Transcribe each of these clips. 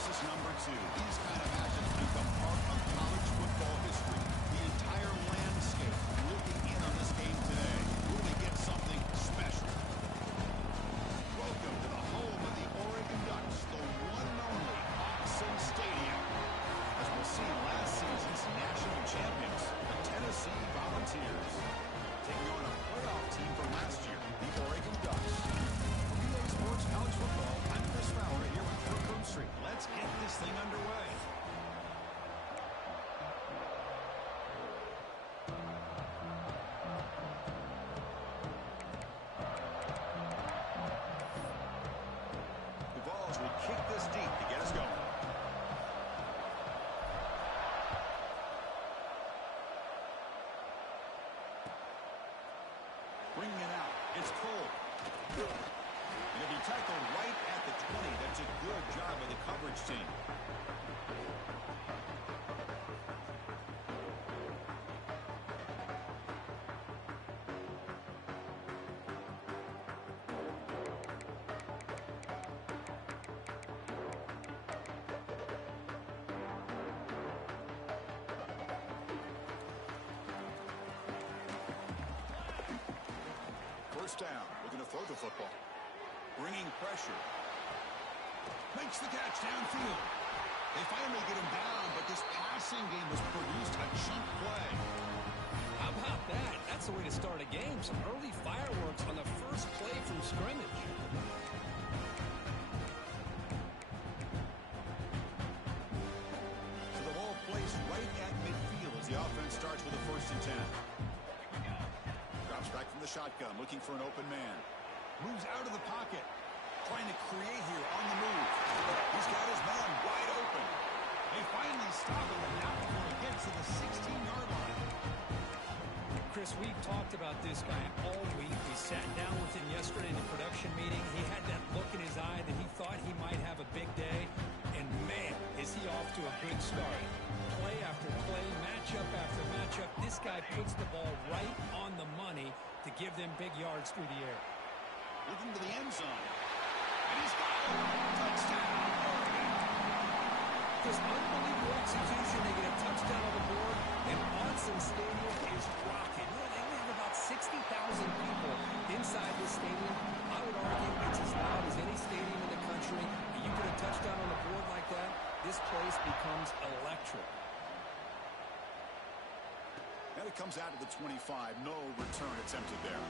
versus number 2. These kind of matchups become part of college football history. The entire landscape looking in on this game today. Will they get something special? Welcome to the home of the Oregon Ducks, the one and only Autzen Stadium. As we'll see, last season's national champions, the Tennessee Volunteers, taking on a playoff team from last year, the Oregon Ducks. For PA Sports College Football, I'm Chris Fowler here with Kirk Street. Let's get this thing underway. The Vols will kick this deep to get us going. Bringing it out. It's Cole. And he'll be tackled right at the 20. That's a good job of the coverage team. First down. We're going to throw the football. Bringing pressure. Makes the catch downfield. They finally get him down, but this passing game has produced a cheap play. How about that? That's the way to start a game. Some early fireworks on the first play from scrimmage. So the ball placed right at midfield as the offense starts with a 1st and 10. Drops back from the shotgun, looking for an open man. Moves out of the pocket. Trying to create here on the move. He's got his man wide open. They finally stop him now before he gets to the 16-yard line. Chris, we've talked about this guy all week. We sat down with him yesterday in the production meeting. He had that look in his eye that he thought he might have a big day. And, man, is he off to a good start. Play after play, matchup after matchup. This guy puts the ball right on the money to give them big yards through the air. Looking to the end zone. And he's got it. Touchdown, Oregon. This unbelievable execution. They get a touchdown on the board, and Autzen Stadium is rocking. You know, they have about 60,000 people inside this stadium. I would argue it's as loud as any stadium in the country. And you get a touchdown on the board like that, this place becomes electric. And it comes out of the 25. No return attempted there.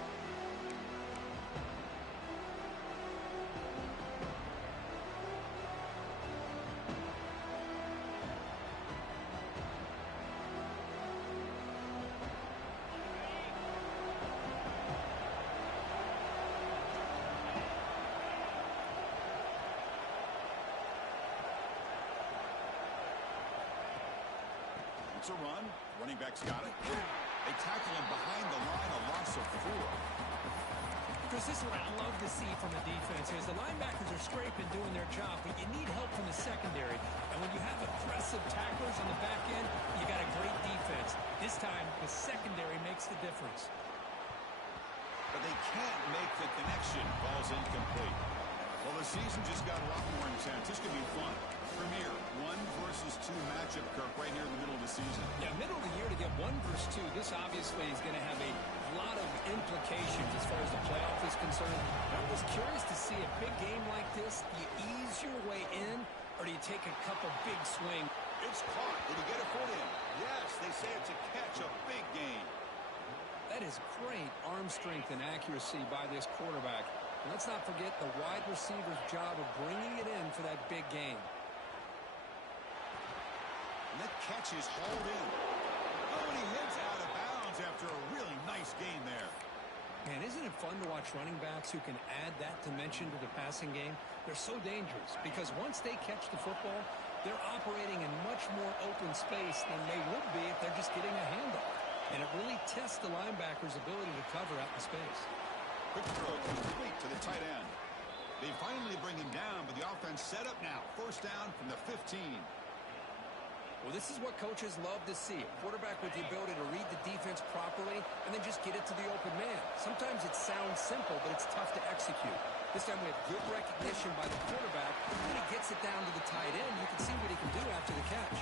It's a run. Running back's got it. They tackle him behind the line, a loss of 4. Chris, this is what I love to see from the defense is the linebackers are scraping, doing their job, but you need help from the secondary. And when you have aggressive tacklers on the back end, you got a great defense. This time, the secondary makes the difference. But they can't make the connection. Ball's incomplete. Well, the season just got a lot more intense. This could be fun. Premier 1 versus 2 matchup, Kirk, right here in the middle of the season. Yeah, middle of the year to get 1 versus 2. This obviously is going to have a lot of implications as far as the playoff is concerned. But I'm just curious to see a big game like this. Do you ease your way in, or do you take a couple big swings? It's caught. Did he get a foot in? Yes, they say it's a catch, a big game. That is great arm strength and accuracy by this quarterback. And let's not forget the wide receiver's job of bringing it in for that big game. And that catch is hauled in. Oh, and he heads out of bounds after a really nice game there. Man, isn't it fun to watch running backs who can add that dimension to the passing game? They're so dangerous because once they catch the football, they're operating in much more open space than they would be if they're just getting a handoff. And it really tests the linebacker's ability to cover out in space. Quick throw complete to the tight end. They finally bring him down, but the offense set up now. 1st down from the 15. Well, this is what coaches love to see. A quarterback with the ability to read the defense properly and then just get it to the open man. Sometimes it sounds simple, but it's tough to execute. This time we have good recognition by the quarterback. When he gets it down to the tight end, you can do after the catch.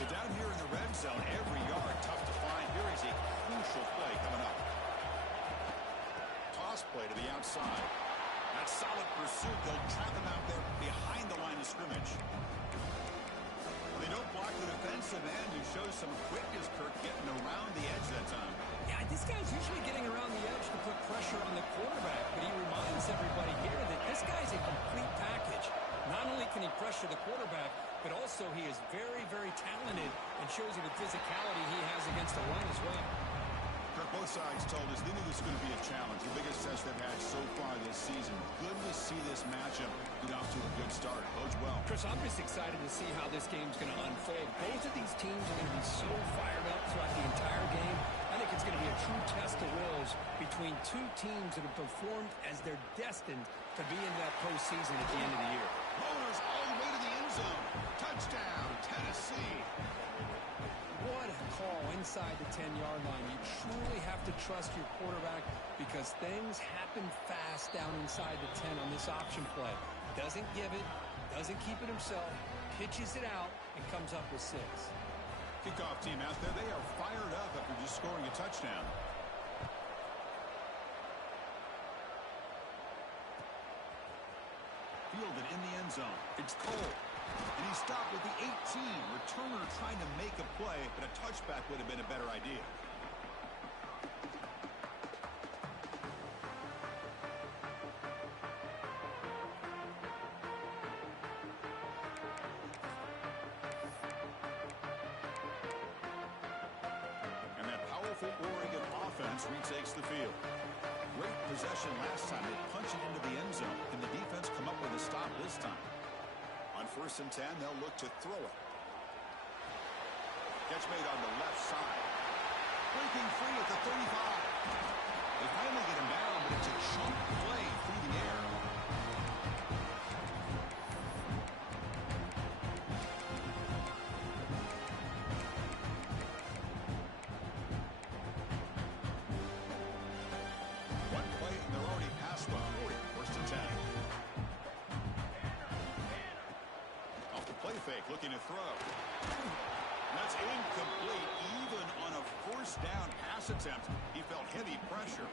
So down here in the red zone, every yard tough to find. Here is a crucial play coming up. Toss play to the outside. That's solid pursuit. They'll trap him out there behind the line of scrimmage. They don't block the defensive end, who shows some quickness, Kirk, getting around the edge that time. Yeah, this guy's usually getting around the edge to put pressure on the quarterback, but he reminds everybody here that this guy's a complete package. Not only can he pressure the quarterback, but also he is very, very talented and shows you the physicality he has against the run as well. Kirk, both sides told us they knew this was going to be a challenge, the biggest test they've had so far this season. Good to see this matchup get off to a good start. Bodes well. Chris, I'm just excited to see how this game's going to unfold. Both of these teams are going to be so fired up throughout the entire game. I think it's going to be a true test of wills between two teams that have performed as they're destined to be into that postseason at the end of the year. Bowlers all the way to the end zone. Touchdown, Tennessee. What a call inside the 10-yard line. You truly have to trust your quarterback because things happen fast down inside the 10 on this option play. Doesn't give it, doesn't keep it himself, pitches it out, and comes up with 6. Kickoff team out there, they are fired up after just scoring a touchdown. Fielded in the end zone. It's Cole. And he stopped with the 18. Returner trying to make a play, but a touchback would have been a better idea. And that powerful Oregon offense retakes the field. Great possession last time. They punch it into the end zone. Can the defense come up with a stop this time? On 1st and 10, they'll look to throw it. Catch made on the left side. Breaking free at the 35. They finally get him down, but it's a chunk play through the air. One play, and they're already past the 40. 1st and 10. Off the play fake, looking to throw. That's incomplete. Even on a 1st down pass attempt, he felt heavy pressure.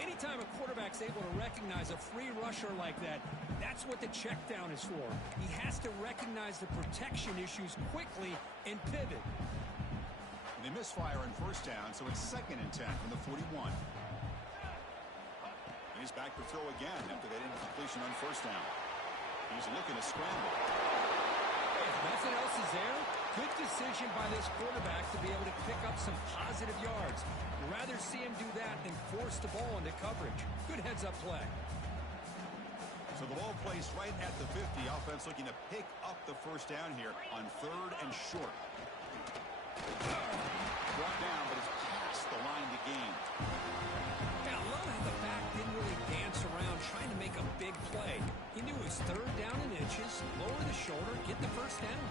Anytime a quarterback's able to recognize a free rusher like that, that's what the check down is for. He has to recognize the protection issues quickly and pivot. And they misfire on 1st down, so it's 2nd and 10 from the 41. And he's back to throw again after that incompletion on 1st down. He's looking to scramble. If nothing else is there, good decision by this quarterback to be able to pick up some positive yards. Rather see him do that than force the ball into coverage. Good heads-up play. So the ball placed right at the 50. Offense looking to pick up the 1st down here on 3rd and short. Brought down, but it's past the line to gain. Yeah, I love how the back didn't really dance around trying to make a big play. He knew it was 3rd down in inches, lower the shoulder, get the 1st down.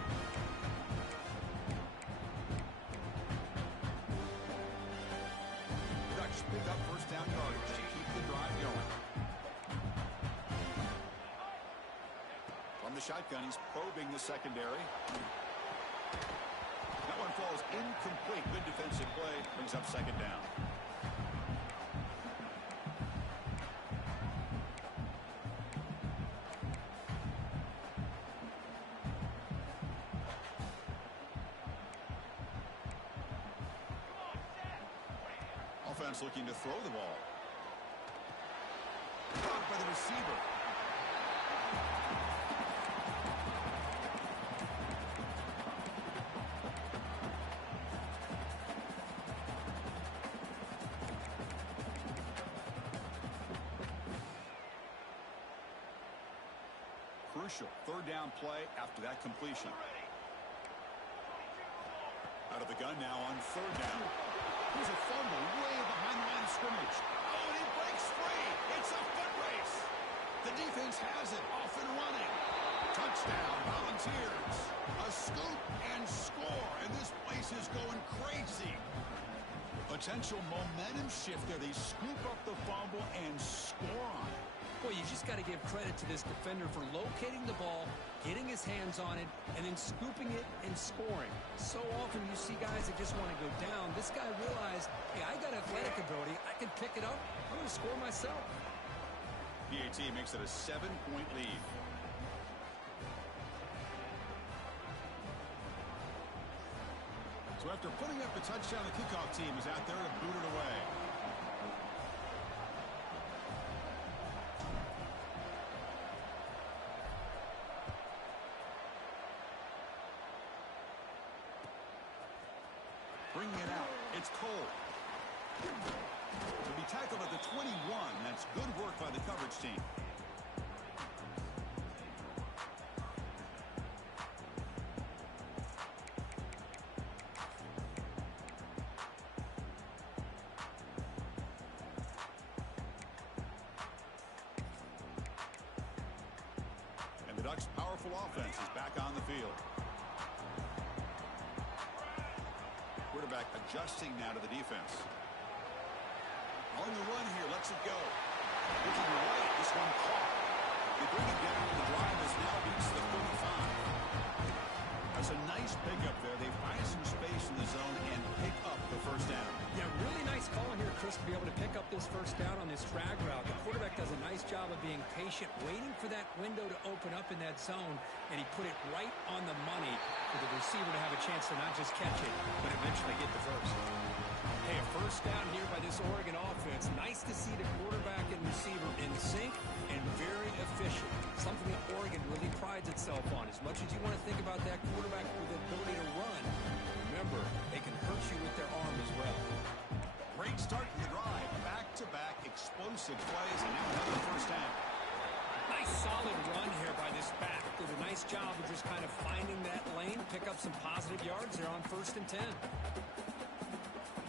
Ducks pick up 1st down yardage to keep the drive going. From the shotgun, he's probing the secondary. That one falls incomplete. Good defensive play. Brings up 2nd down. Offense looking to throw the ball. Blocked by the receiver. Crucial 3rd down play after that completion. Out of the gun now on 3rd down. Here's a fumble way behind the line of scrimmage. Oh, and he breaks free. It's a foot race. The defense has it off and running. Touchdown, Volunteers. A scoop and score, and this place is going crazy. Potential momentum shift there. They scoop up the fumble and score on it. Well, you just got to give credit to this defender for locating the ball, getting his hands on it, and then scooping it and scoring. So often you see guys that just want to go down. This guy realized, hey, I got athletic ability. I can pick it up. I'm going to score myself. PYT makes it a 7-point lead. So after putting up the touchdown, the kickoff team is out there to boot it away. Bringing it out, it's Cole. To be tackled at the 21, that's good work by the coverage team. And the Ducks' powerful offense is back on the field. Quarterback adjusting now to the defense. On the run here, lets it go. Looking right, this one caught. They bring it down, and the drive has now reached the 35. That's a nice pickup there. They find some space in the zone and pick up the first down. Yeah, really nice call here, Chris, to be able to pick up this first down on this drag route. The quarterback does a nice job of being patient, waiting for that window to open up in that zone, and he put it right on the money for the receiver to have a chance to not just catch it, but eventually get the first. Hey, a first down here by this Oregon offense. Nice to see the quarterback and receiver in sync and very efficient. Something that Oregon really prides itself on. As much as you want to think about that quarterback with the ability to run, remember, they can hurt you with their arm as well. Great start to the drive. Back-to-back explosive plays, and now another first down. Nice solid run here by this back. Did a nice job of just kind of finding that lane, pick up some positive yards there on 1st and 10.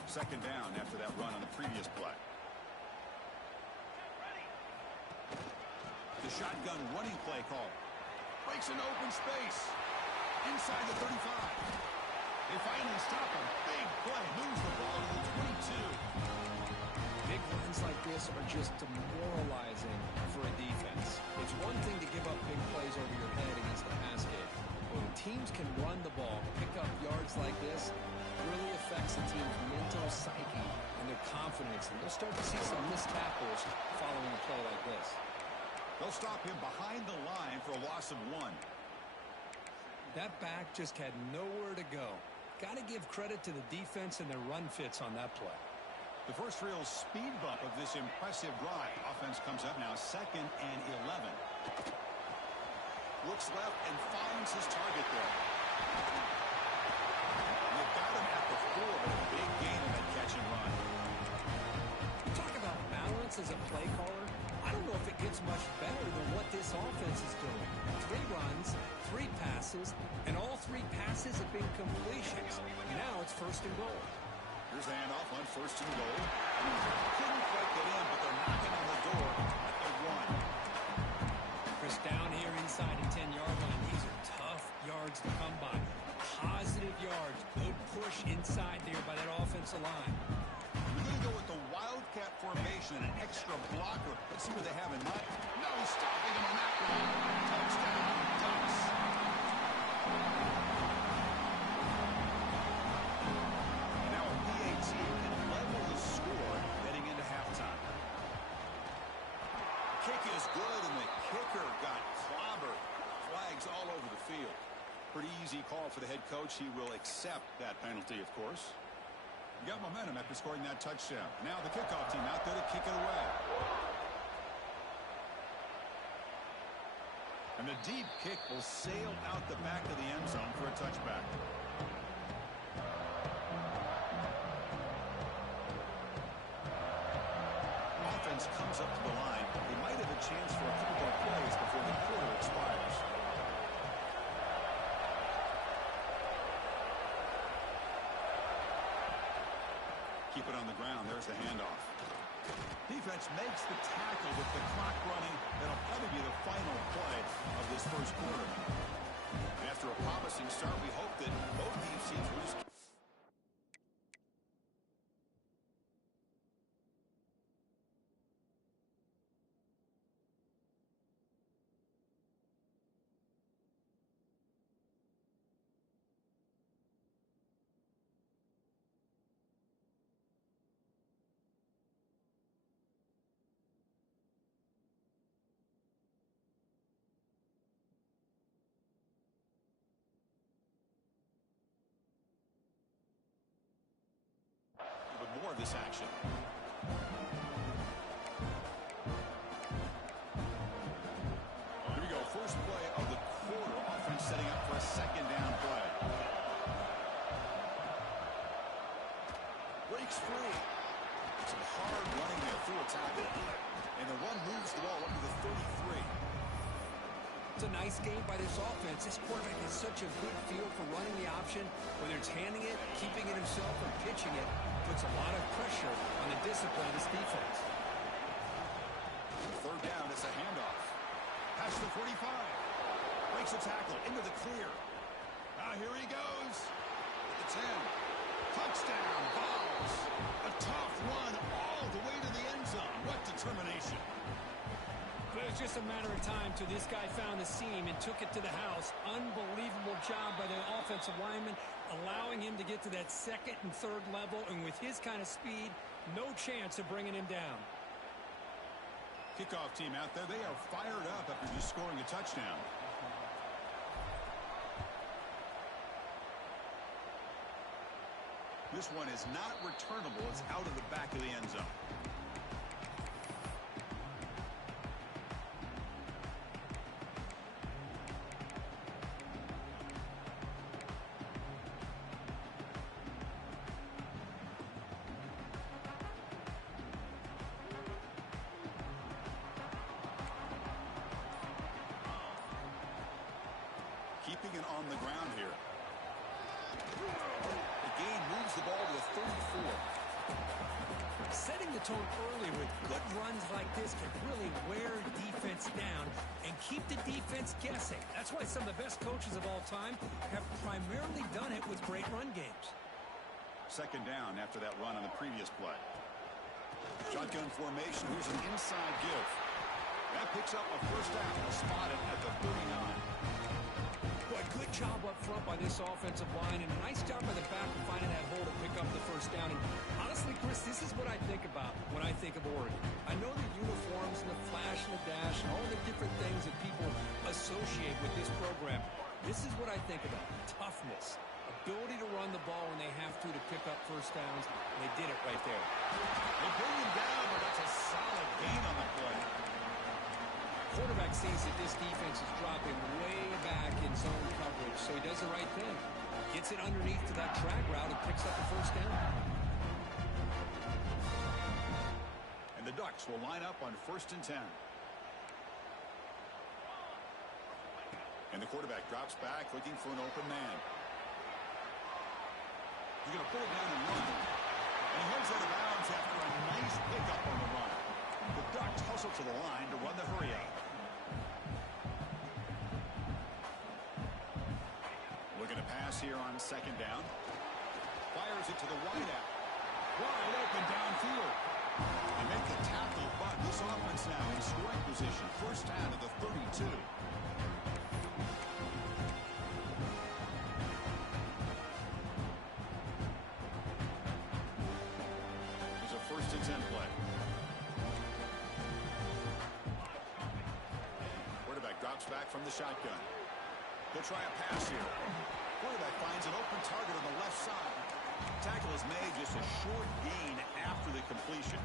Second down after that run on the previous play. The shotgun running play call. Breaks an open space. Inside the 35. They finally stop him. Big play. Moves the ball to the 22. Big runs like this are just demoralizing for a defense. It's one thing to give up big plays over your head against the pass game. When teams can run the ball, pick up yards like this, it really affects the team's mental psyche and their confidence. And you'll start to see some missed tackles following a play like this. They'll stop him behind the line for a loss of 1. That back just had nowhere to go. Got to give credit to the defense and their run fits on that play. The first real speed bump of this impressive drive. Offense comes up now 2nd and 11. Looks left and finds his target there. You got him at the 4, but a big gain in that catch and run. You talk about balance as a play caller. I don't know if it gets much better than what this offense is doing. 3 runs, 3 passes, and all 3 passes have been completions. Now it's 1st and goal. Here's the handoff on 1st and goal. Couldn't quite get in, but they're knocking on the door at the 1. Chris, down here inside the 10-yard line. These are tough yards to come by. Positive yards. Good push inside there by that offensive line. We're going to go with the Wildcat formation and an extra blocker. Let's see what they have in mind. No stopping him on that one. Touchdown, Ducks. And now a PAT can level the score heading into halftime. Kick is good, and the kicker got clobbered. Flags all over the field. Pretty easy call for the head coach. He will accept that penalty, of course. Got momentum after scoring that touchdown. Now the kickoff team out there to kick it away. And the deep kick will sail out the back of the end zone for a touchback. Offense comes up to the line. They might have a chance for a couple more plays before the quarter expires. Keep it on the ground. There's the handoff. Defense makes the tackle with the clock running. That'll probably be the final play of this first quarter. And after a promising start, we hope that both these teams will just this action. Here we go. First play of the quarter. Offense setting up for a second down play. Breaks free. Some hard running there through a tackle. And the run moves the ball up to the 33. It's a nice game by this offense. This quarterback has such a good feel for running the option, whether it's handing it, keeping it himself, or pitching it. Puts a lot of pressure on the discipline of this defense. Third down, it's a handoff. Past the 45. Breaks a tackle into the clear. Here he goes. The 10. Touchdown, balls. A tough run all the way to the end zone. What determination. But it was just a matter of time till this guy found the seam and took it to the house. Unbelievable job by the offensive lineman, allowing him to get to that second and third level. And with his kind of speed, no chance of bringing him down. Kickoff team out there. They are fired up after just scoring a touchdown. This one is not returnable. It's out of the back of the end zone. Keeping it on the ground here. The game moves the ball to the 34. Setting the tone early with good runs like this can really wear defense down and keep the defense guessing. That's why some of the best coaches of all time have primarily done it with great run games. Second down after that run on the previous play. Shotgun formation. Here's an inside give. That picks up a first down. Spotted at the 39. Boy, good job up front by this offensive line, and a nice job by the back of finding that hole to pick up the first down. And honestly, Chris, this is what I think about when I think of Oregon. I know the uniforms and the flash and the dash and all the different things that people associate with this program. This is what I think about. Toughness, ability to run the ball when they have to pick up first downs, and they did it right there. They bring him down, but that's a solid gain on the play. Quarterback sees that this defense is dropping way back in zone coverage, so he does the right thing. Gets it underneath to that drag route and picks up the first down. And the Ducks will line up on 1st and 10. And the quarterback drops back looking for an open man. He's going to pull it down and run. And he heads out of bounds after a nice pickup on the run. The Ducks hustle to the line to run the hurry out. Looking to pass here on second down. Fires it to the wideout. Wide open downfield. They make the tackle, but this offense now in scoring position. First down to the 32. There's a 1st and 10 play. Quarterback drops back from the shotgun. He'll try a pass here. Quarterback finds an open target on the left side. Tackle is made, just a short gain after the completion.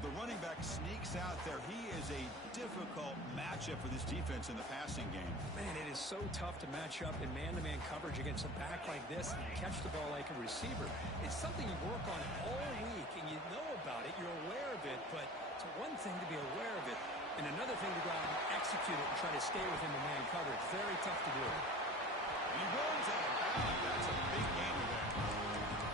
The running back sneaks out there. He is a difficult matchup for this defense in the passing game. Man, it is so tough to match up in man-to-man coverage against a back like this and catch the ball like a receiver. It's something you work on all week, and you know about it. You're aware of it, but it's one thing to be aware of it, and another thing to go out and execute it and try to stay within the man coverage. Very tough to do. And he runs out of bounds. That's a big gain there.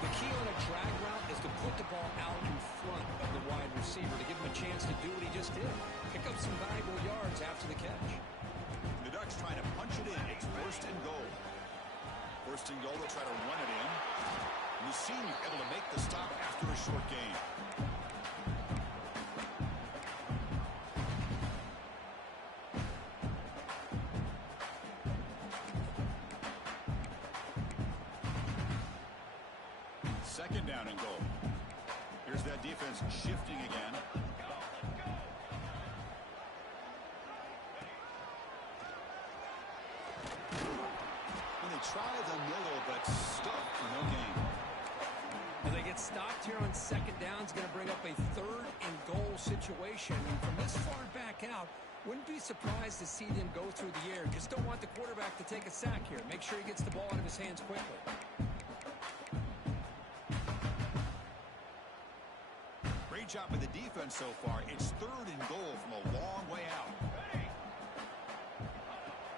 The key on a drag route is to put the ball out in front of the wide receiver to give him a chance to do what he just did. Pick up some valuable yards after the catch. The Ducks trying to punch it in. It's 1st and goal. 1st and goal, they'll try to run it in. And the senior able to make the stop after a short gain. Second down and goal. Here's that defense shifting again. And they try the middle, but stuck for no gain. Well, they get stopped here on second down. It's going to bring up a 3rd and goal situation. And from this far back out, wouldn't be surprised to see them go through the air. Just don't want the quarterback to take a sack here. Make sure he gets the ball out of his hands quickly. Great job by the defense so far. It's 3rd and goal from a long way out.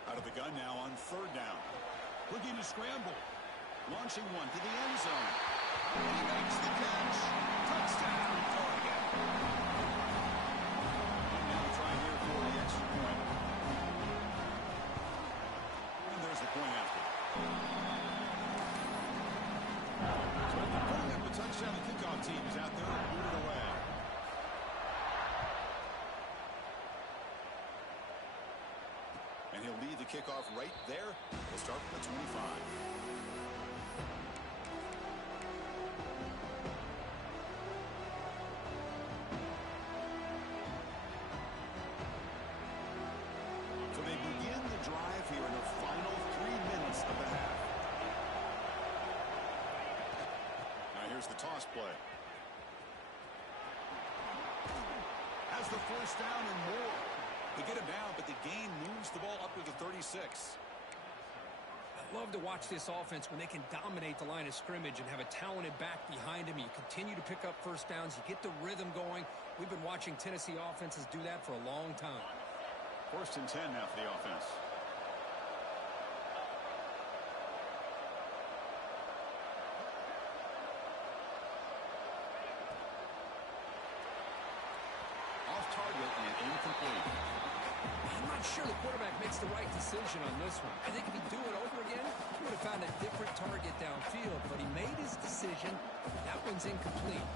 Out of the gun now on 3rd down. Looking to scramble. Launching one to the end zone. He makes the catch. Touchdown, Oregon. And now try here for the extra point. And there's the point after. So after putting up a touchdown, the kickoff team is out there and booted away. And he'll lead the kickoff right there. We'll start from the 25. Drive here in the final 3 minutes of the half. Now here's the toss play. Has the 1st down and more. They get him down, but the gain moves the ball up to the 36. I love to watch this offense when they can dominate the line of scrimmage and have a talented back behind him. You continue to pick up 1st downs. You get the rhythm going. We've been watching Tennessee offenses do that for a long time. 1st and 10 now for the offense. Target and incomplete. I'm not sure the quarterback makes the right decision on this one. I think if he'd do it over again, he would have found a different target downfield, but he made his decision. That one's incomplete.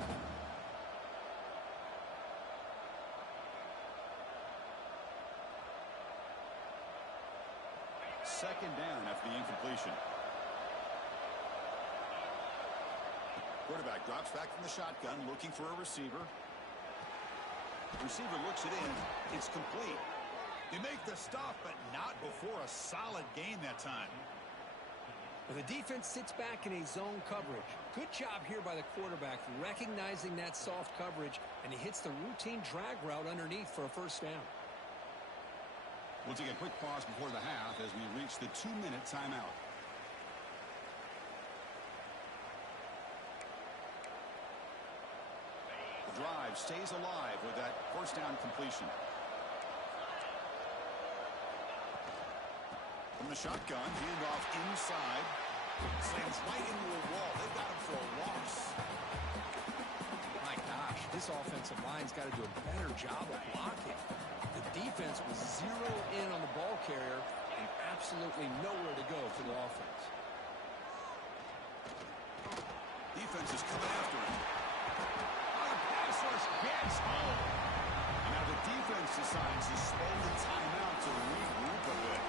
Second down after the incompletion. Quarterback drops back from the shotgun, looking for a receiver. Receiver looks it in. It's complete. They make the stop, but not before a solid gain that time. Well, the defense sits back in a zone coverage. Good job here by the quarterback, recognizing that soft coverage, and he hits the routine drag route underneath for a 1st down. We'll take a quick pause before the half as we reach the 2-minute timeout. Drive stays alive with that 1st down completion. From the shotgun, handoff inside. Slams right into a wall. They've got him for a loss. My gosh, this offensive line's got to do a better job of blocking. The defense was 0 in on the ball carrier and absolutely nowhere to go for the offense. Defense is coming after him. Gets home. And now the defense decides to spend the timeout to regroup a bit.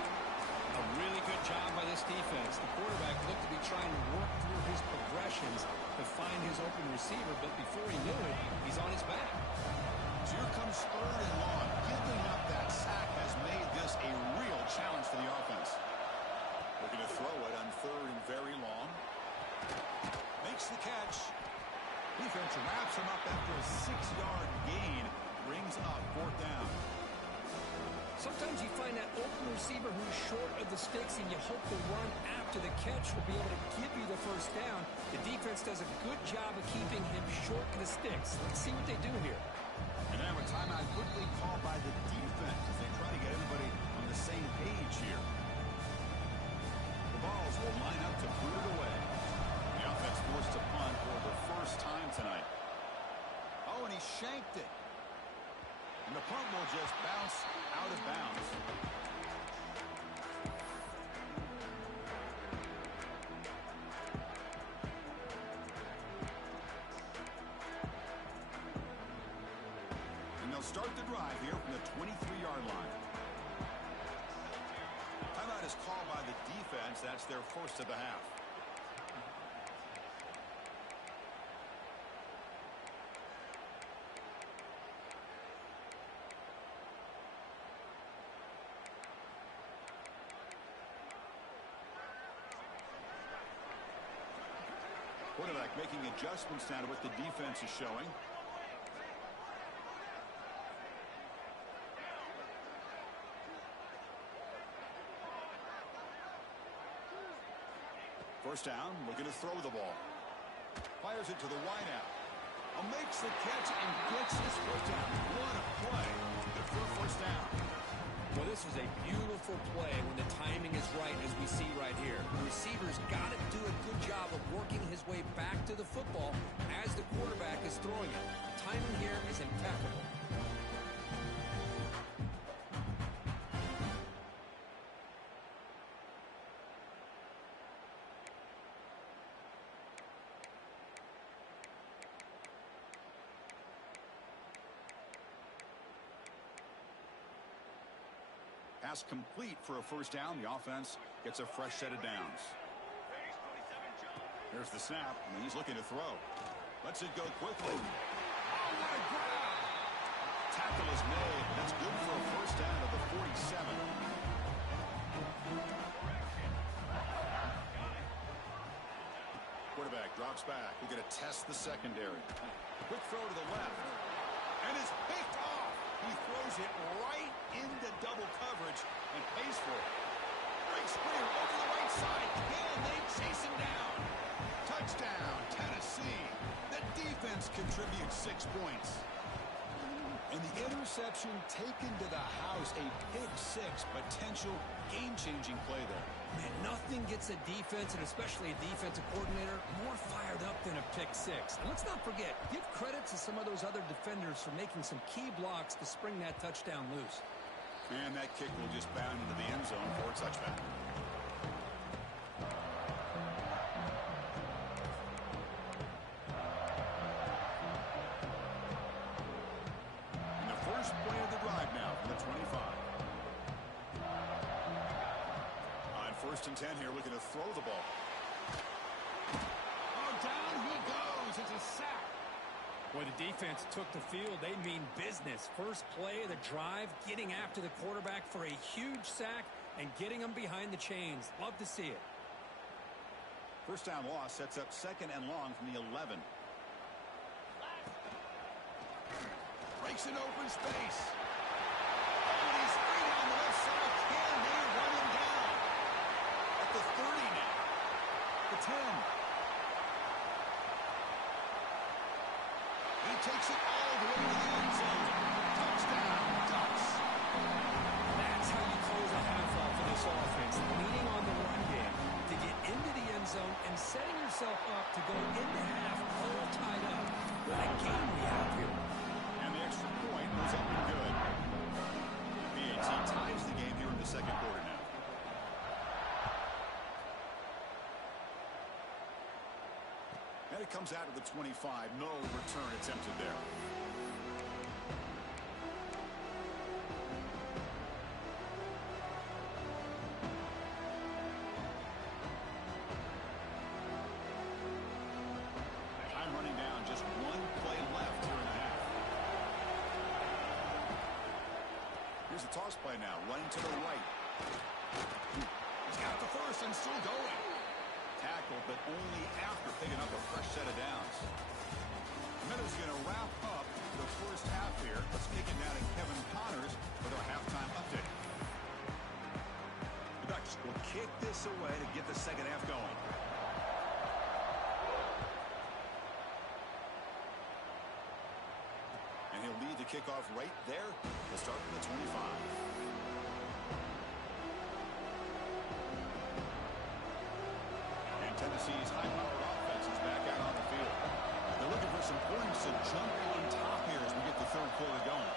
A really good job by this defense. The quarterback looked to be trying to work through his progressions to find his open receiver, but before he knew it, he's on his back. So here comes 3rd and long. Giving up that sack has made this a real challenge for the offense. Looking to throw it on 3rd and very long. Makes the catch. Defense wraps him up after a 6-yard gain. Brings up 4th down. Sometimes you find that open receiver who's short of the sticks, and you hope the run after the catch will be able to give you the 1st down. The defense does a good job of keeping him short of the sticks. Let's see what they do here. And now a timeout quickly called by the defense as they try to get everybody on the same page here. The balls will line up to boot it away. The offense forced to punt for the 1st time tonight. Oh, and he shanked it. And the punt will just bounce out of bounds. And they'll start the drive here from the 23-yard line. Timeout is called by the defense. That's their 1st of the half. Quarterback making adjustments now to what the defense is showing. First down, looking to throw the ball. Fires it to the wideout. Makes the catch and gets his first down. What a play. Good for a first down. Well, this was a beautiful play when the timing is right, as we see right here. The receiver's got to do a good job of working his way back to the football as the quarterback is throwing it. The timing here is impeccable. Pass complete for a first down. The offense gets a fresh set of downs. There's the snap, and he's looking to throw. Lets it go quickly. Oh, what a grab! Tackle is made. That's good for a first down at the 47. Quarterback drops back. We're going to test the secondary. Quick throw to the left. And it's picked off. He throws it right into double coverage and pays for it. Breaks clear over the right side. Can they chase him down? Touchdown, Tennessee. The defense contributes 6 points. And the interception taken to the house. A pick-6 potential game-changing play there. Man, nothing gets a defense, and especially a defensive coordinator, more fired up than a pick-6. And let's not forget, give credit to some of those other defenders for making some key blocks to spring that touchdown loose. And that kick will just bound into the end zone for a touchback. And the first play of the drive now from the 25. On 1st and 10 here, looking to throw the ball. Oh, down he goes. It's a sack. Boy, the defense took the field. They mean business. First play of the drive, getting after the quarterback for a huge sack and getting him behind the chains. Love to see it. First down loss sets up 2nd and long from the 11. Breaks an open space. And he's free on the left side. Can they run him down? At the 30 now. The 10. He takes it all the way to the end zone. Touchdown, Ducks. That's how you close a half off of this offense. Leaning on the run game to get into the end zone and setting yourself up to go into half all tied up. What a game we have here. And the extra point goes up and good. PYT ties the game here in the 2nd quarter now. And it comes out of the 25. No return attempted there. Time running down. Just 1 play left here in the half. Here's the toss play now. Running to the right. He's got the first and still going. Tackle, but only after picking up a fresh set of downs. Minutes going to wrap up the first half here. Let's kick it now to Kevin Connors with our halftime update. The Ducks will kick this away to get the second half going. And he'll lead the kickoff right there. We'll start from the 25. Tennessee's high-powered offense is back out on the field. They're looking for some points to jump on top here as we get the 3rd quarter going.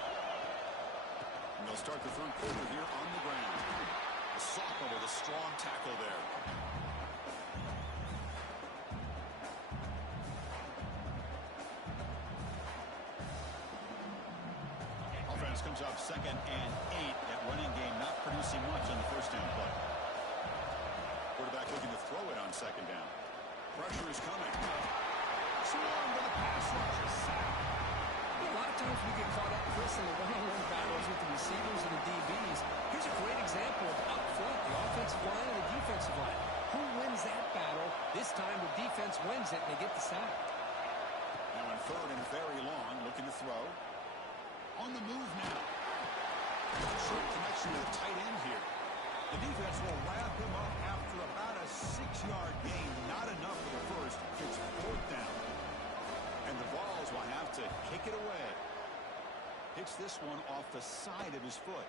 And they'll start the 3rd quarter here on the ground. The Soccer with a strong tackle there. Offense comes up 2nd and 8. That running game not producing much on the first down play. Quarterback looking to throw it on 2nd down. Pressure is coming. Swarm to the pass rush. A sack. A lot of times we get caught up, Chris, in the one-on-one battles with the receivers and the DBs. Here's a great example of up front, the offensive line and the defensive line. Who wins that battle? This time the defense wins it. it, and they get the sack. Now on third and very long, looking to throw. On the move now. Short connection to the tight end here. The defense will wrap him up after about a 6-yard gain. Not enough for the first. It's fourth down. And the Vols will have to kick it away. Hits this one off the side of his foot.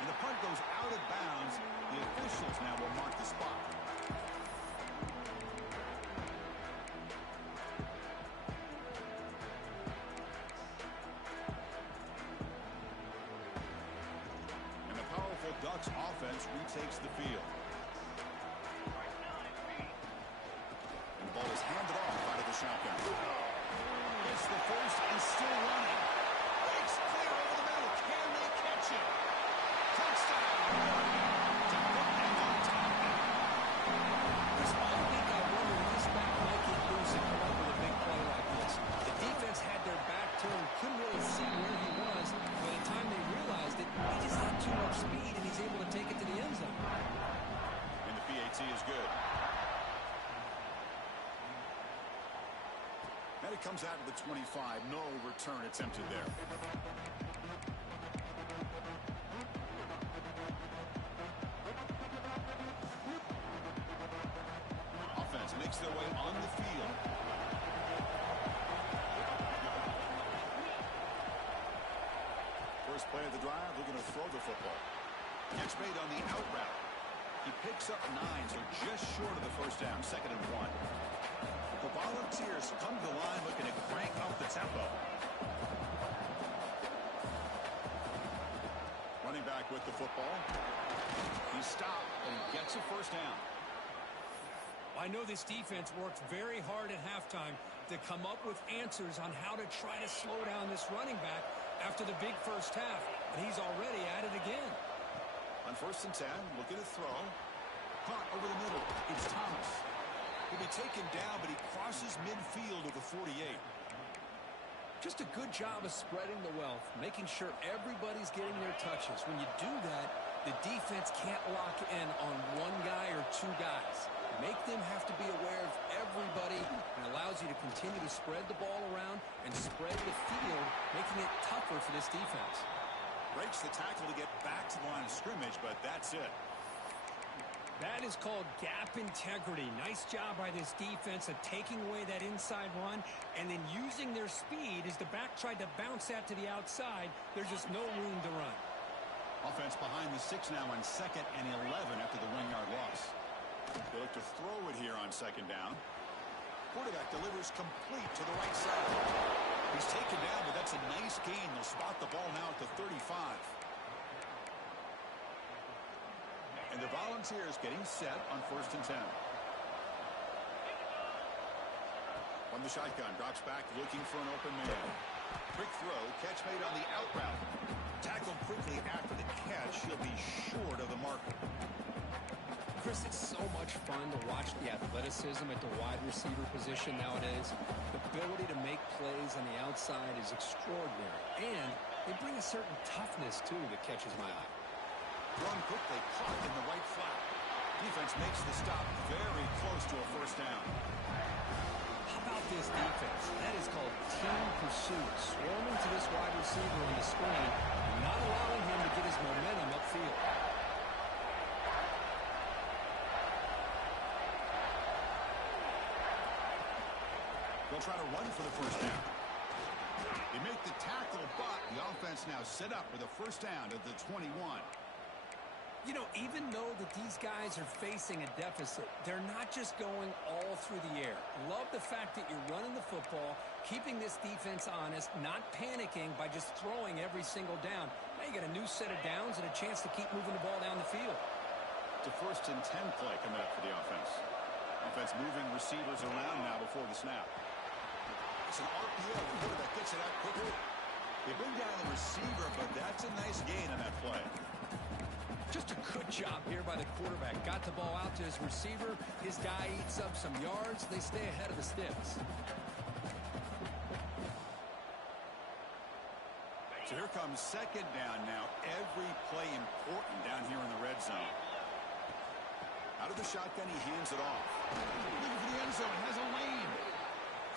And the punt goes out of bounds. The officials now will mark the spot. And the powerful Ducks offense retakes the field. And the ball is handed off out of the shotgun. It's the first and still running. Breaks clear over the middle. Can they catch it? Touchdown! To put them on top now. This all week I wonder if this back might get loose and come up with a big play like this. The defense had their back to him, couldn't really see where he was. By the time they realized it, he just had too much speed, and he's able to take it to the end zone. And the PAT is good. And it comes out to the 25. No return attempted there. Offense makes their way on the field. First play of the drive, looking to throw the football. Catch made on the out route. He picks up 9, so just short of the first down, 2nd and 1. The Volunteers come to the line looking to crank up the tempo. Running back with the football. He stopped and gets a first down. I know this defense worked very hard at halftime to come up with answers on how to try to slow down this running back after the big first half, and he's already at it again. On 1st and 10, looking to throw. Caught over the middle. It's Thomas. He'll be taken down, but he crosses midfield of the 48. Just a good job of spreading the wealth, making sure everybody's getting their touches. When you do that, the defense can't lock in on one guy or two guys. Make them have to be aware of everybody, and allows you to continue to spread the ball around and spread the field, making it tougher for this defense. Breaks the tackle to get back to the line of scrimmage, but that's it. That is called gap integrity. Nice job by this defense of taking away that inside run and then using their speed as the back tried to bounce that to the outside. There's just no room to run. Offense behind the 6 now on 2nd and 11 after the 1-yard loss. They look to throw it here on 2nd down. Quarterback delivers complete to the right side. He's taken down, but that's a nice gain. They'll spot the ball now at the 35. And the Volunteers getting set on 1st and 10. From the shotgun, drops back looking for an open man. Quick throw, catch made on the out route. Tackled quickly after the catch. He'll be short of the marker. Chris, it's so much fun to watch the athleticism at the wide receiver position nowadays. The ability to make plays on the outside is extraordinary. And they bring a certain toughness, too, that catches my eye. Run quickly, caught in the right flat. Defense makes the stop very close to a first down. How about this defense? That is called team pursuit. Swarming to this wide receiver on the screen, not allowing him to get his momentum upfield. They'll try to run for the first down. They make the tackle, but the offense now set up with a first down at the 21. You know, even though that these guys are facing a deficit, they're not just going all through the air. Love the fact that you're running the football, keeping this defense honest, not panicking by just throwing every single down. Now you got a new set of downs and a chance to keep moving the ball down the field. To 1st and 10 play coming up for the offense. Offense moving receivers around now before the snap. It's an RPO. The quarterback gets it out quickly. They bring down the receiver, but that's a nice gain on that play. Just a good job here by the quarterback. Got the ball out to his receiver. His guy eats up some yards. They stay ahead of the sticks. So here comes 2nd down now. Every play important down here in the red zone. Out Out of the shotgun, he hands it off. Looking for the end zone, has a lane.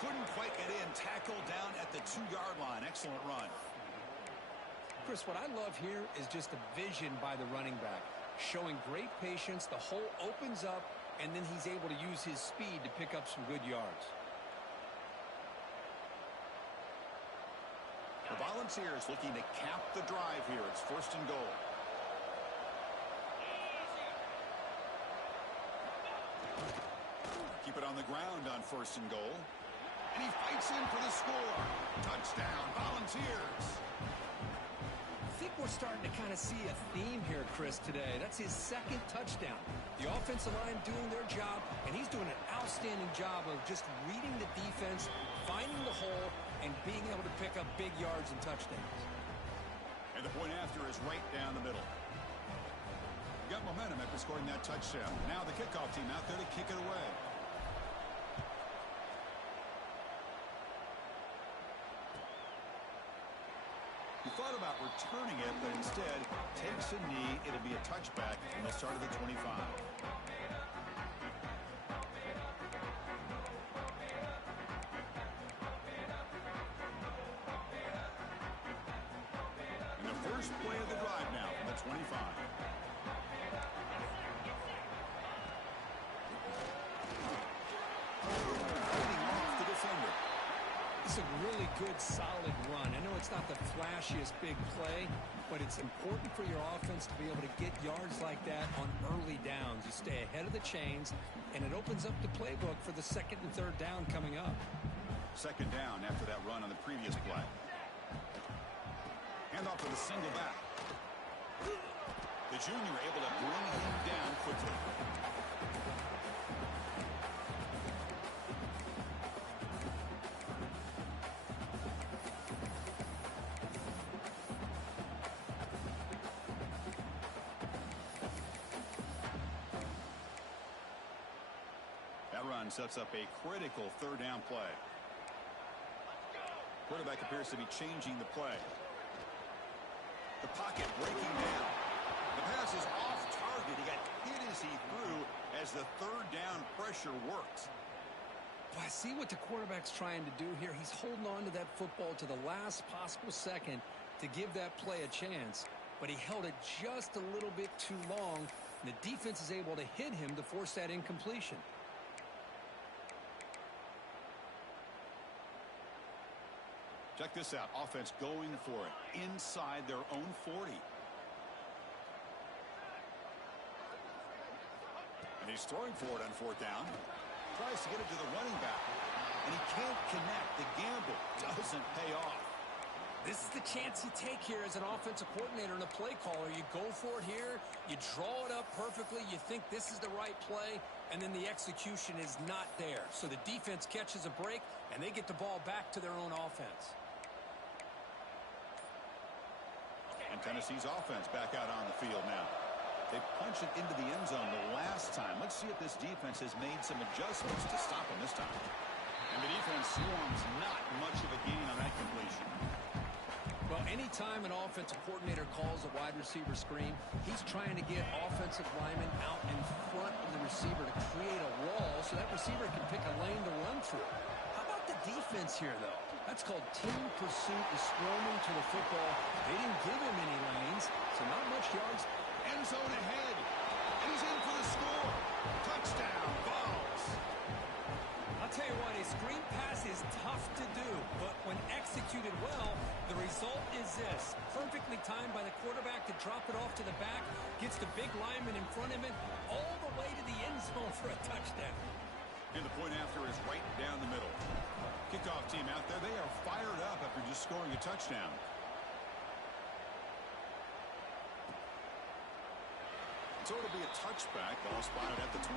Couldn't quite get in. Tackled down at the 2-yard line. Excellent run. Chris, what I love here is just the vision by the running back. Showing great patience, the hole opens up, and then he's able to use his speed to pick up some good yards. The Volunteers looking to cap the drive here. It's 1st and goal. Keep it on the ground on 1st and goal. And he fights in for the score. Touchdown, Volunteers. I think we're starting to kind of see a theme here, Chris, today. That's his 2nd touchdown. The offensive line doing their job, and he's doing an outstanding job of just reading the defense, finding the hole, and being able to pick up big yards and touchdowns. And the point after is right down the middle. Got momentum after scoring that touchdown. Now the kickoff team out there to kick it away. He thought about returning it, but instead takes a knee. It'll be a touchback, and they'll start at the 25. And the first play of the drive now from the 25. Leading off the defender. It's a really good, solid run. I know it's not the flashiest big play, but it's important for your offense to be able to get yards like that on early downs. You stay ahead of the chains, and it opens up the playbook for the 2nd and 3rd down coming up. 2nd down after that run on the previous play. Hand off to the single back. The junior able to bring him down quickly. Run sets up a critical 3rd down play. Quarterback appears to be changing the play. The pocket breaking down. The pass is off target. He got hit as he threw as the 3rd down pressure worked. Well, I see what the quarterback's trying to do here. He's holding on to that football to the last possible second to give that play a chance, but he held it just a little bit too long, and the defense is able to hit him to force that incompletion. Check this out. Offense going for it inside their own 40. And he's throwing for it on 4th down. Tries to get it to the running back. And he can't connect. The gamble doesn't pay off. This is the chance you take here as an offensive coordinator and a play caller. You go for it here. You draw it up perfectly. You think this is the right play. And then the execution is not there. So the defense catches a break, and they get the ball back to their own offense. And Tennessee's offense back out on the field now. They punch it into the end zone the last time. Let's see if this defense has made some adjustments to stop them this time. And the defense swarms not much of a gain on that completion. Well, anytime an offensive coordinator calls a wide receiver screen, he's trying to get offensive linemen out in front of the receiver to create a wall so that receiver can pick a lane to run through. How about the defense here, though? That's called team pursuit and swarming to the football. They didn't give him any lanes, so not much yards. End zone ahead. And he's in for the score. Touchdown, Vols. I'll tell you what, a screen pass is tough to do, but when executed well, the result is this. Perfectly timed by the quarterback to drop it off to the back, gets the big lineman in front of him, all the way to the end zone for a touchdown. And the point after is right down the middle. Kickoff team out there, they are fired up after just scoring a touchdown. So it'll be a touchback, ball spotted at the 25.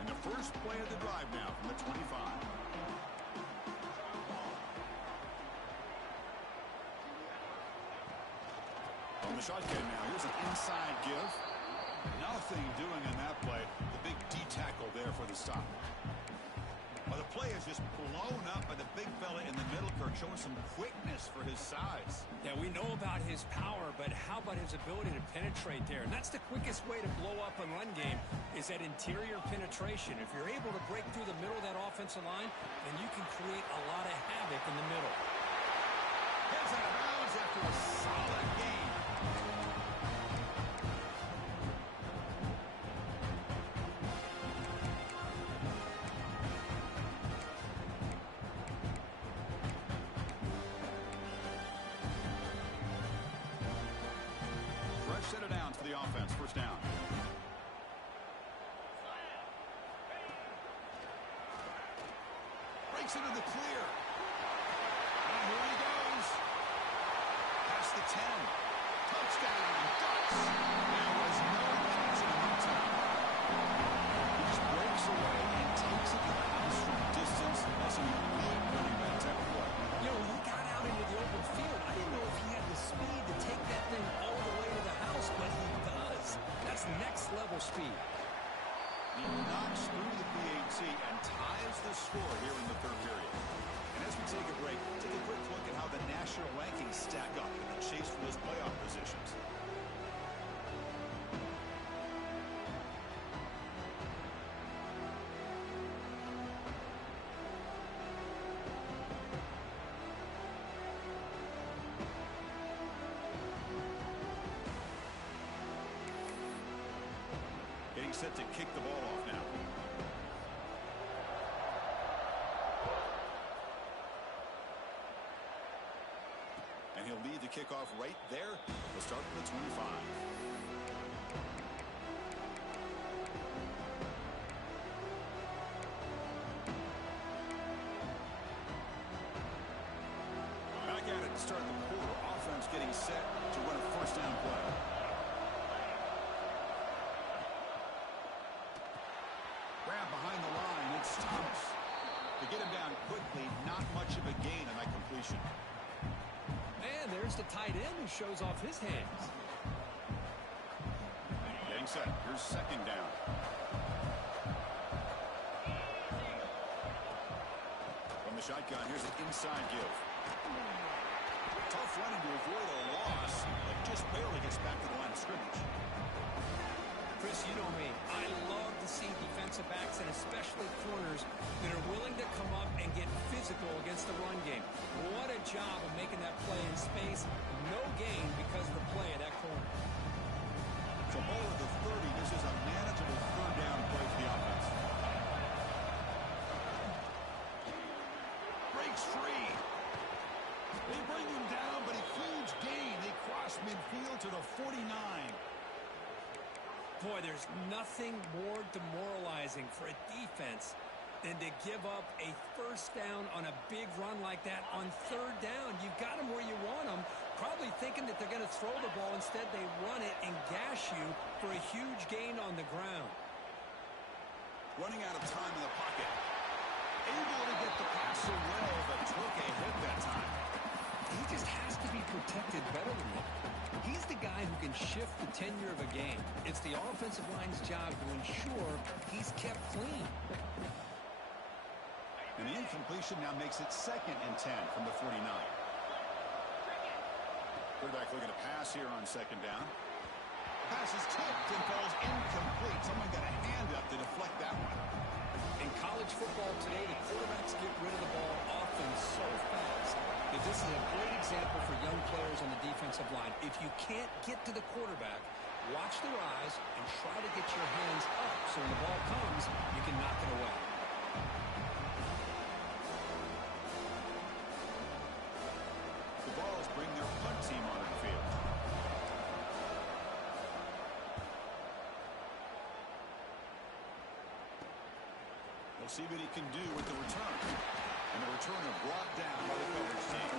And the first play of the drive now from the 25. On the shotgun now, here's an inside give. Nothing doing on that play. The big D tackle there for the stop. Well, the play is just blown up by the big fella in the middle, Kirk, showing some quickness for his size. Yeah, we know about his power, but how about his ability to penetrate there? And that's the quickest way to blow up a run game is that interior penetration. If you're able to break through the middle of that offensive line, then you can create a lot of havoc in the middle. Gets out of bounds after a solid game. Set of downs for the offense. First down. Breaks into the clear. And here he goes. Past the 10. Touchdown. Ducks. There was no catch in the time. He just breaks away and takes it to the house from distance. That's an elite running back type of play. You know, he got out into the open field. I didn't know if he had the speed to take that thing all the way to the house, but he does. That's next level speed. He knocks through the PAT and ties the score here in the third period. And as we take a break, take a quick look at how the national rankings stack up in the chase for those playoff positions. Getting set to kick the ball off now. And he'll lead the kickoff right there. We'll start from the 25. Back at it to start the quarter. Offense getting set to run a first down play. Grab behind the line. It's Thomas. To get him down quickly, not much of a gain on that completion. And there's the tight end who shows off his hands. Getting set. Here's second down. From the shotgun, here's an inside give. Tough running to avoid a loss, but just barely gets back to the line of scrimmage. Chris, you know me. I love to see defensive backs and especially corners that are willing to come up and get physical against the run game. What a job of making that play in space. No gain because of the play of that corner. So ball at the 30. This is a manageable third down play for the offense. Breaks free. They bring him down, but a huge gain. They cross midfield to the 49. Boy, there's nothing more demoralizing for a defense than to give up a first down on a big run like that on third down. You've got them where you want them, probably thinking that they're going to throw the ball. Instead, they run it and gash you for a huge gain on the ground. Running out of time in the pocket. Able to get the pass away, but took a hit that time. He just has to be protected better than that. He's the guy who can shift the tenure of a game. It's the offensive line's job to ensure he's kept clean. And the incompletion now makes it 2nd and 10 from the 49. Quarterback looking to pass here on second down. Pass is tipped and falls incomplete. Someone got a hand up to deflect that one. In college football today, the quarterbacks get rid of the ball often so fast that this is a great example for young players on the defensive line. If you can't get to the quarterback, watch their eyes and try to get your hands up so when the ball comes, you can knock it away. The Balls bring their punt team onto the field. We'll see what he can do with the return. And the returner brought down by the coverage team.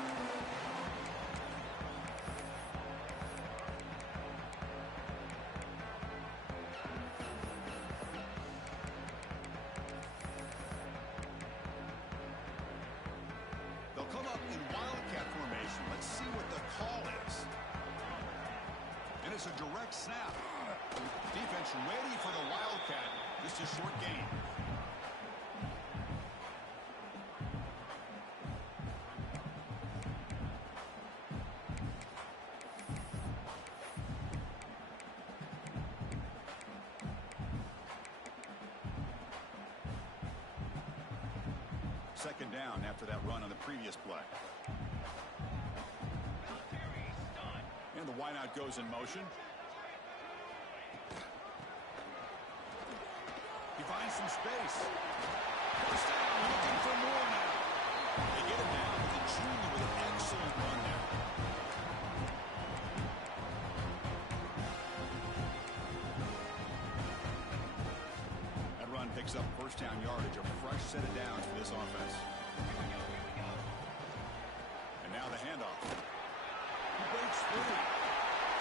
They'll come up in wildcat formation. Let's see what the call is. And it's a direct snap. Defense ready for the wildcat. Just a short gain. Second down after that run on the previous play. And the wideout goes in motion. He finds some space. First down, looking for more now. They get him down with a junior with an excellent run there. That run picks up first down yardage, a fresh set of downs for this offense. And now the handoff. He breaks free.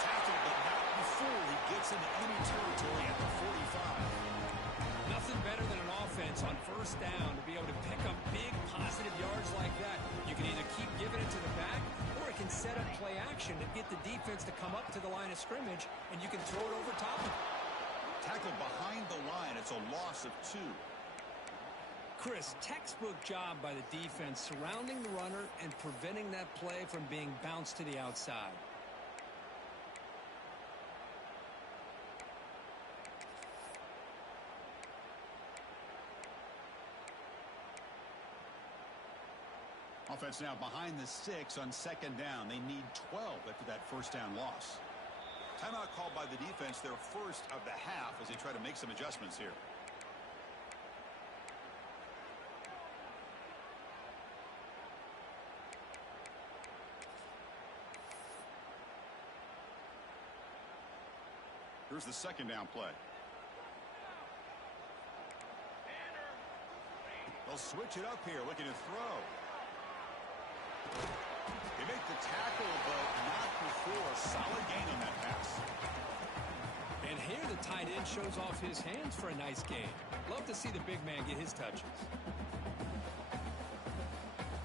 Tackled, but not before he gets into enemy territory at the 45. Nothing better than an offense on first down to be able to pick up big positive yards like that. You can either keep giving it to the back, or it can set up play action to get the defense to come up to the line of scrimmage, and you can throw it over top of it. Tackled behind the line. It's a loss of 2. Chris, textbook job by the defense surrounding the runner and preventing that play from being bounced to the outside. Offense now behind the 6 on second down. They need 12 after that first down loss. Timeout called by the defense, their first of the half, as they try to make some adjustments here. Here's the second down play. They'll switch it up here, looking to throw. They make the tackle, but not before. Solid gain on that pass. And here the tight end shows off his hands for a nice gain. Love to see the big man get his touches.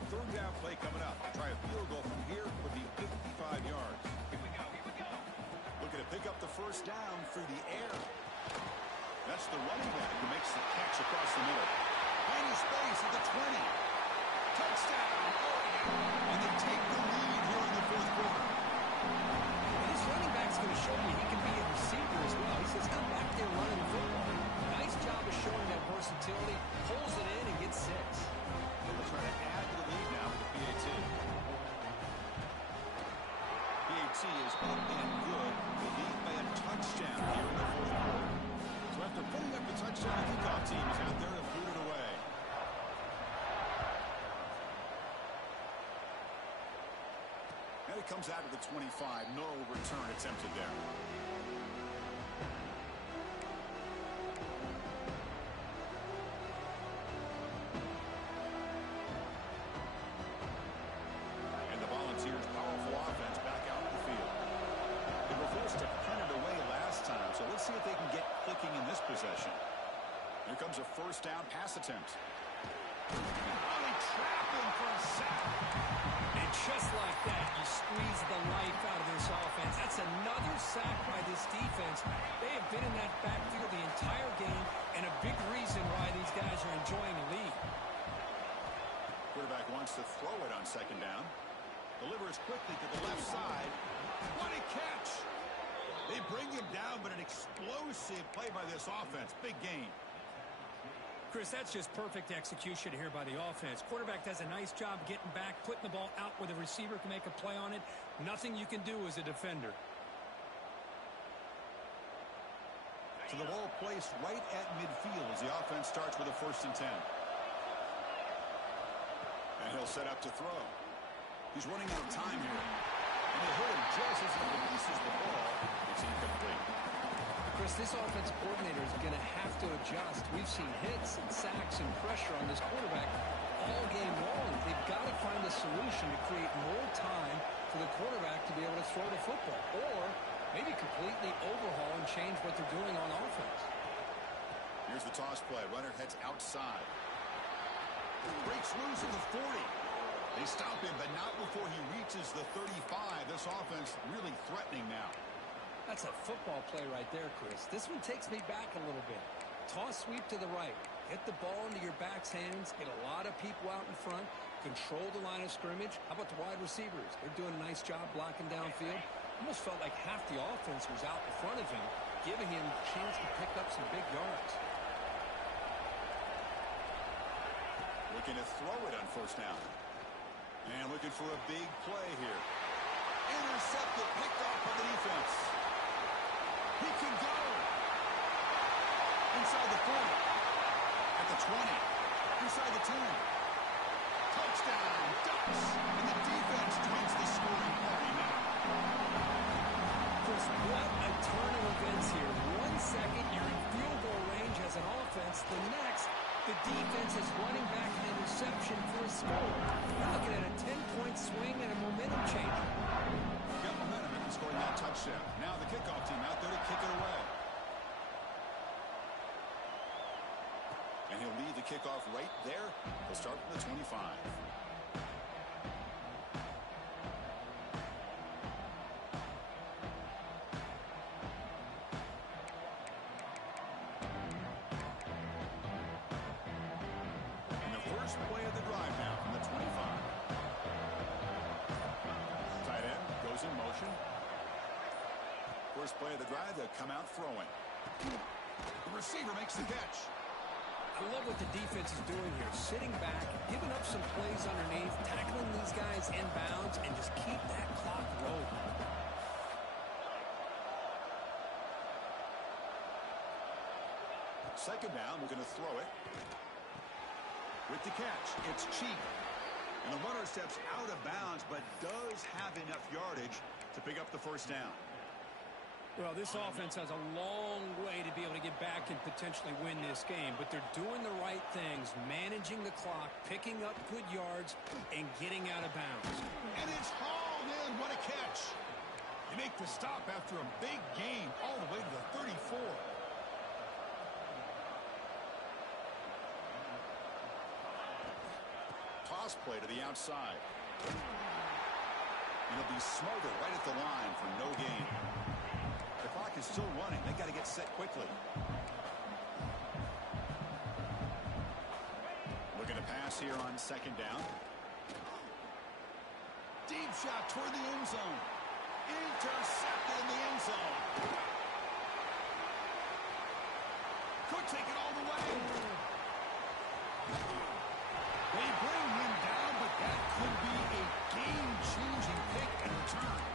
Third down play coming up. Try a field goal from here would be 55 yards. Here we go. Looking to pick up the first down through the air. That's the running back who makes the catch across the middle. Finding space at the 20. Touchdown, Oregon. And they take the lead here in the fourth quarter. And this running back's going to show you he can be a receiver as well. He says, come back there running the football. Nice job of showing that versatility. Pulls it in and gets 6. They'll try to add to the lead now with the PAT. PAT is up and good. They lead by a touchdown here in the fourth quarter. So after putting up the touchdown, the kickoff team is out there to boot it away. And it comes out to the 25. No return attempted there. And the Volunteers' powerful offense back out in the field. They were forced to punt it away last time, so let's see if they can get clicking in this possession. Here comes a first down pass attempt. Oh, they trap him for a sack. And just like that, you squeeze the life out of this offense. That's another sack by this defense. They have been in that backfield the entire game, and a big reason why these guys are enjoying the lead. Quarterback wants to throw it on second down. Delivers quickly to the left side. What a catch! They bring him down, but an explosive play by this offense. Big gain. Chris, that's just perfect execution here by the offense. Quarterback does a nice job getting back, putting the ball out where the receiver can make a play on it. Nothing you can do as a defender. So the ball placed right at midfield as the offense starts with a 1st and 10. And he'll set up to throw. He's running out of time here. And they hit him just as he releases the ball. It's incomplete. Chris, this offensive coordinator is going to have to adjust. We've seen hits and sacks and pressure on this quarterback all game long. They've got to find a solution to create more time for the quarterback to be able to throw the football, or maybe completely overhaul and change what they're doing on offense. Here's the toss play. Runner heads outside. Breaks loose at the 40. They stop him, but not before he reaches the 35. This offense really threatening now. That's a football play right there, Chris. This one takes me back a little bit. Toss sweep to the right. Get the ball into your back's hands. Get a lot of people out in front. Control the line of scrimmage. How about the wide receivers? They're doing a nice job blocking downfield. Almost felt like half the offense was out in front of him, giving him a chance to pick up some big yards. Looking to throw it on first down. And looking for a big play here. Intercepted, picked off by the defense. He can go. Inside the 40. At the 20. Inside the 10. Touchdown, Ducks. And the defense joins the scoring party now. Chris, what a turn of events here. 1 second, you're in field goal range as an offense. The next, the defense is running back an interception for a score. We're looking at a 10-point swing and a momentum change. Got momentum in scoring that touchdown. Now the kickoff team out there to kick it away. And he'll lead the kickoff right there. He'll start from the 25. And the first play of the drive now from the 25. Tight end goes in motion. First play of the drive, they'll come out throwing. The receiver makes the catch. I love what the defense is doing here. Sitting back, giving up some plays underneath, tackling these guys in bounds, and just keep that clock rolling. Second down, we're going to throw it. With the catch, it's cheap. And the runner steps out of bounds, but does have enough yardage to pick up the first down. Well, this offense has a long way to be able to get back and potentially win this game, but they're doing the right things, managing the clock, picking up good yards, and getting out of bounds. And it's hauled in. What a catch. They make the stop after a big gain all the way to the 34. Toss play to the outside. And it'll be smothered right at the line for no gain. The clock is still running. They got to get set quickly. Looking to pass here on second down. Deep shot toward the end zone. Intercepted in the end zone. Could take it all the way. They bring him down, but that could be a game-changing pick in return.